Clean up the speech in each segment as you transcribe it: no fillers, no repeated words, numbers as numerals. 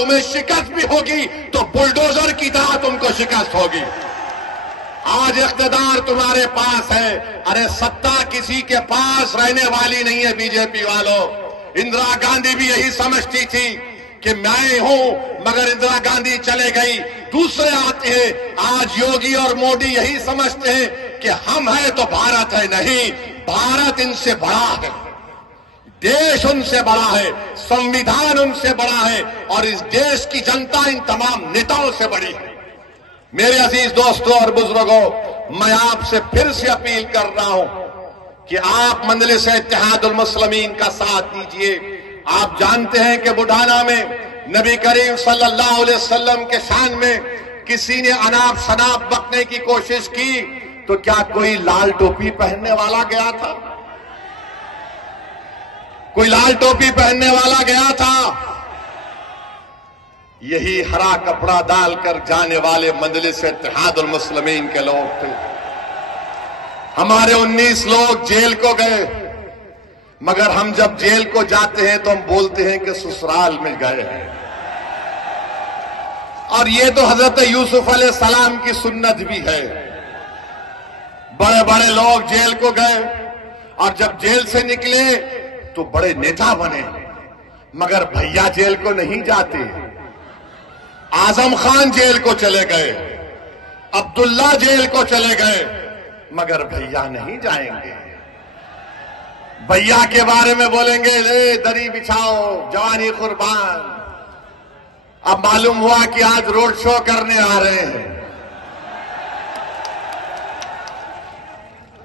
तुम्हें शिकस्त भी होगी तो बुलडोजर की तरह तुमको शिकस्त होगी। आज इख्तिदार तुम्हारे पास है, अरे सत्ता किसी के पास रहने वाली नहीं है। बीजेपी वालों, इंदिरा गांधी भी यही समझती थी कि मैं हूं, मगर इंदिरा गांधी चले गई, दूसरे आते हैं। आज योगी और मोदी यही समझते हैं कि हम हैं तो भारत है। नहीं, भारत इनसे बड़ा है, देश उनसे बड़ा है, संविधान उनसे बड़ा है और इस देश की जनता इन तमाम नेताओं से बड़ी है। मेरे अजीज दोस्तों और बुजुर्गों, मैं आपसे फिर से अपील कर रहा हूं कि आप मजलिस इत्तेहादुल मुस्लिमीन का साथ दीजिए। आप जानते हैं कि बुढ़ाना में नबी करीम सल्लल्लाहु अलैहि वसल्लम के शान में किसी ने अनाप शनाप बकने की कोशिश की तो क्या कोई लाल टोपी पहनने वाला गया था? कोई लाल टोपी पहनने वाला गया था? यही हरा कपड़ा डालकर जाने वाले मजलिस इत्तेहादुल मुस्लिमीन के लोग थे। हमारे 19 लोग जेल को गए, मगर हम जब जेल को जाते हैं तो हम बोलते हैं कि ससुराल में गए हैं। और ये तो हजरत यूसुफ अलैहिस्सलाम की सुन्नत भी है। बड़े बड़े लोग जेल को गए और जब जेल से निकले तो बड़े नेता बने, मगर भैया जेल को नहीं जाते। आजम खान जेल को चले गए, अब्दुल्ला जेल को चले गए, मगर भैया नहीं जाएंगे। भैया के बारे में बोलेंगे ले दरी बिछाओ, जवानी कुर्बान। अब मालूम हुआ कि आज रोड शो करने आ रहे हैं।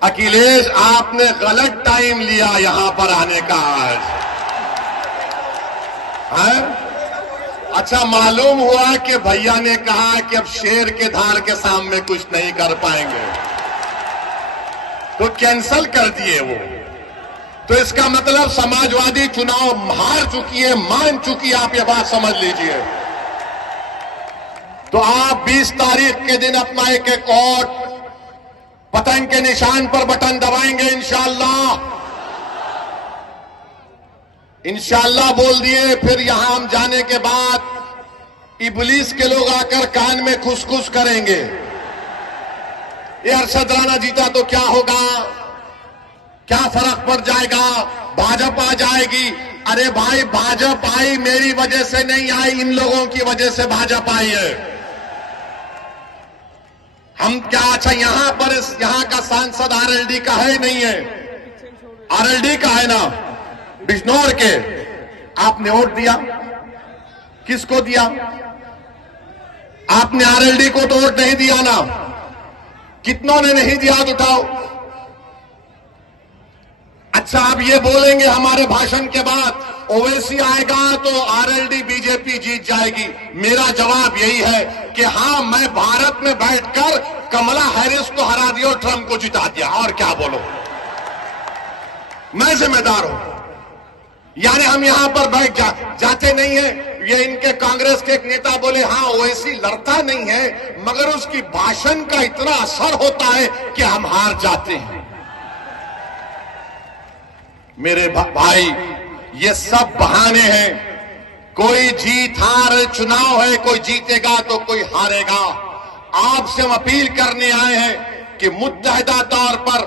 अखिलेश, आपने गलत टाइम लिया यहां पर आने का आज है? अच्छा, मालूम हुआ कि भैया ने कहा कि अब शेर के धार के सामने कुछ नहीं कर पाएंगे तो कैंसल कर दिए वो। तो इसका मतलब समाजवादी चुनाव हार चुकी है, मान चुकी है। आप ये बात समझ लीजिए। तो आप 20 तारीख के दिन अपना एक एक वोट पतंग के निशान पर बटन दबाएंगे इंशाअल्लाह। इंशाअल्लाह बोल दिए। फिर यहां हम जाने के बाद इबलीस के लोग आकर कान में खुसखुस करेंगे, ये अरशद राणा जीता तो क्या होगा, क्या फर्क पड़ जाएगा, भाजपा जाएगी। अरे भाई, भाजपा आई मेरी वजह से नहीं आई, इन लोगों की वजह से भाजपा आई है। हम क्या, अच्छा यहां पर यहां का सांसद आरएलडी का है नहीं है? आरएलडी का है ना, बिजनौर के। आपने वोट दिया, किसको दिया? आपने आरएलडी को तो वोट नहीं दिया ना। कितनों ने नहीं दिया तो उठाओ। अच्छा, आप ये बोलेंगे हमारे भाषण के बाद ओवैसी आएगा तो आरएलडी बीजेपी जीत जाएगी। मेरा जवाब यही है कि हां, मैं भारत में बैठकर कमला हैरिस को हरा दिया और ट्रंप को जिता दिया। और क्या बोलो, मैं जिम्मेदार हूं। यानी हम यहां पर बैठ जाते नहीं है। ये इनके कांग्रेस के एक नेता बोले हां, ओवैसी लड़ता नहीं है, मगर उसकी भाषण का इतना असर होता है कि हम हार जाते हैं। मेरे भाई, ये सब बहाने हैं। कोई जीत हार चुनाव है, कोई जीतेगा तो कोई हारेगा। आपसे हम अपील करने आए हैं कि मुत्तहिदा तौर पर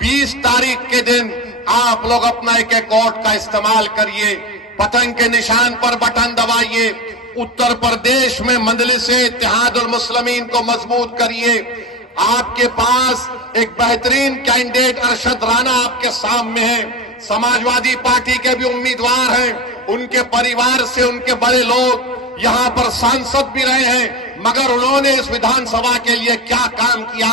20 तारीख के दिन आप लोग अपना एक एक वोट का इस्तेमाल करिए, पतंग के निशान पर बटन दबाइए, उत्तर प्रदेश में मजलिस इत्तेहादुल मुस्लिमीन को मजबूत करिए। आपके पास एक बेहतरीन कैंडिडेट अरशद राणा आपके सामने है। समाजवादी पार्टी के भी उम्मीदवार हैं, उनके परिवार से उनके बड़े लोग यहां पर सांसद भी रहे हैं, मगर उन्होंने इस विधानसभा के लिए क्या काम किया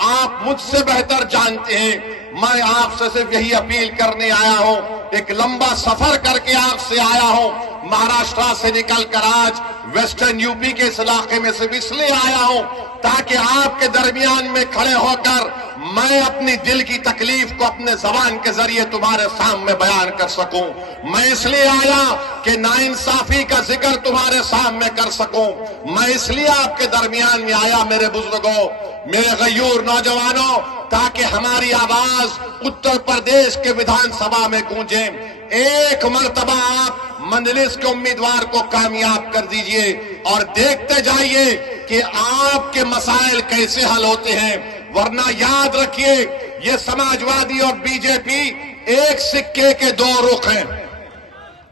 आप मुझसे बेहतर जानते हैं। मैं आपसे सिर्फ यही अपील करने आया हूं, एक लंबा सफर करके आपसे आया हूं। महाराष्ट्र से निकलकर आज वेस्टर्न यूपी के इस इलाके में से इसलिए आया हूं ताकि आपके दरमियान में खड़े होकर मैं अपनी दिल की तकलीफ को अपने जबान के जरिए तुम्हारे सामने बयान कर सकूं। मैं इसलिए आया कि नाइंसाफी का जिक्र तुम्हारे सामने कर सकूं। मैं इसलिए आपके दरमियान में आया मेरे बुजुर्गों मेरे गयूर नौजवानों, ताकि हमारी आवाज उत्तर प्रदेश के विधानसभा में गूंजे। एक मर्तबा आप मंजलिस के उम्मीदवार को कामयाब कर दीजिए और देखते जाइए कि आपके मसाइल कैसे हल होते हैं। वरना याद रखिए, ये समाजवादी और बीजेपी एक सिक्के के दो रुख हैं,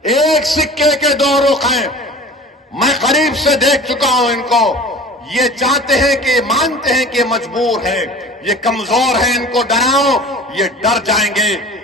एक सिक्के के दो रुख हैं। मैं करीब से देख चुका हूं इनको। ये चाहते हैं कि, मानते हैं कि मजबूर है, ये कमजोर है, इनको डराओ ये डर जाएंगे।